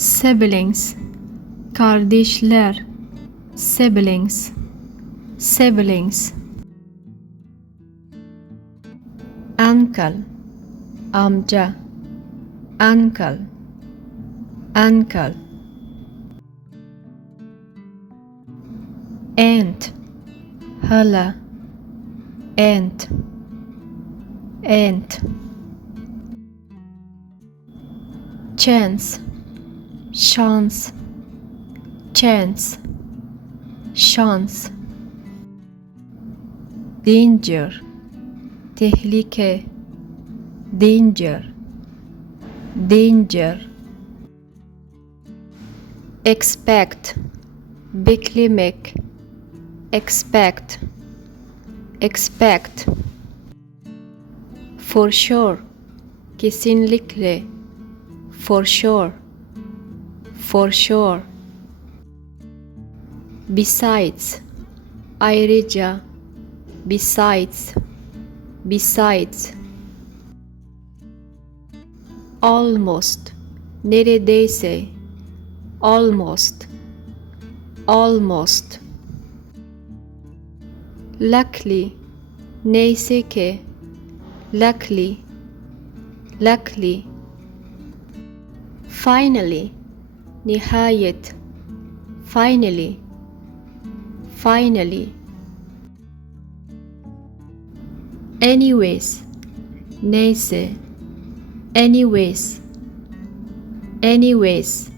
siblings, kardeşler, siblings, siblings. Uncle, amca, uncle, uncle. Aunt, hala, aunt, aunt. Chance, şans, chance, şans. Danger, tehlike, danger, danger. Expect, beklemek, expect, expect. For sure, kesinlikle, for sure, for sure. Besides, ayrıca, besides, besides. Almost, neredeyse, almost, almost. Luckily, neyse ki, luckily, luckily. Finally, nihayet, finally, finally. Anyways, neyse, anyways, anyways.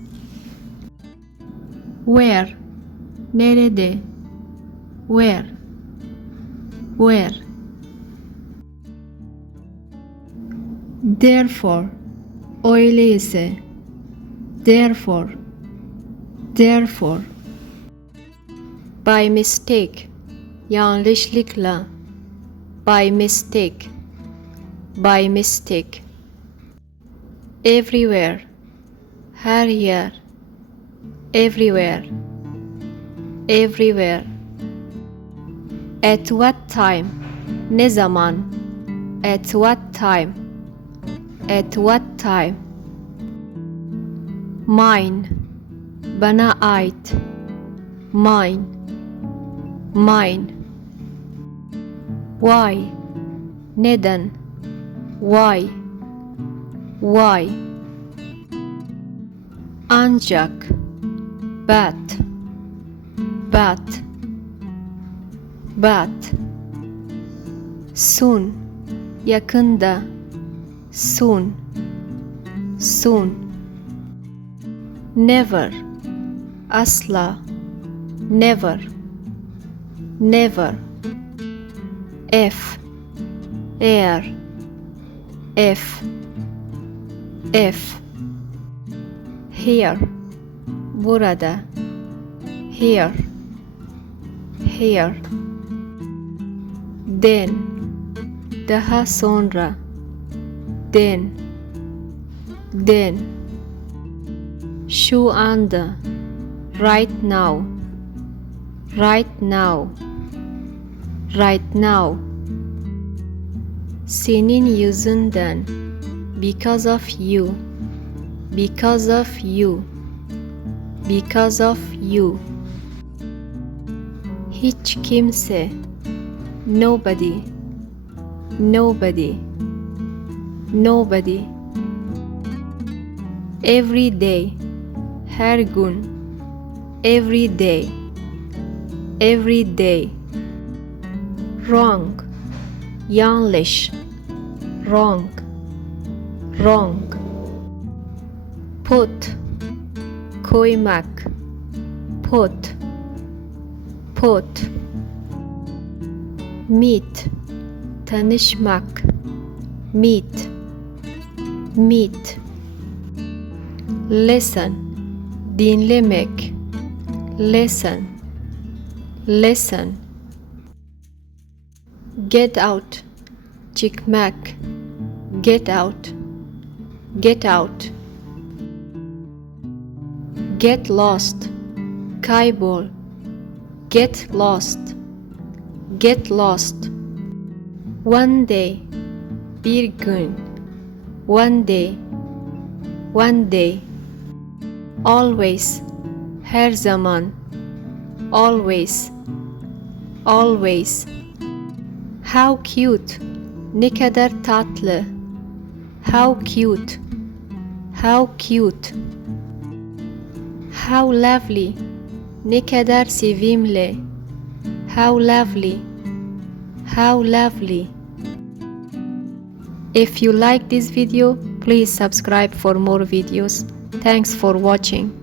Where, nerede, where, where. Therefore, öyleyse, therefore, therefore. By mistake, yanlışlıkla, by mistake, by mistake. Everywhere, her yer, everywhere, everywhere. At what time, ne zaman, at what time, at what time. Mine, bana ait, mine, mine. Why, neden, why, why. Ancak, but, but, but. Soon, yakında, soon, soon. Never, asla, never, never. If, eğer, if, if. Here, burada, here, here. Then, daha sonra, then, then. Şu anda, right now, right now, right now. Senin yüzünden, because of you, because of you, because of you. Hiç kimse, nobody, nobody, nobody. Every day, her gün, every day, every day. Wrong, yanlış, wrong, wrong. Put, koymak, put, put. Meet, tanışmak, meet, meet. Listen, dinlemek, listen, listen. Get out, çıkmak, get out, get out. Get lost, kaybol, get lost, get lost. One day, bir gün, one day, one day. always, her zaman, always, always. How cute, ne kadar tatlı, how cute, how cute. How lovely, ne kadar sevimli, how lovely, how lovely. If you like this video, please subscribe for more videos. Thanks for watching.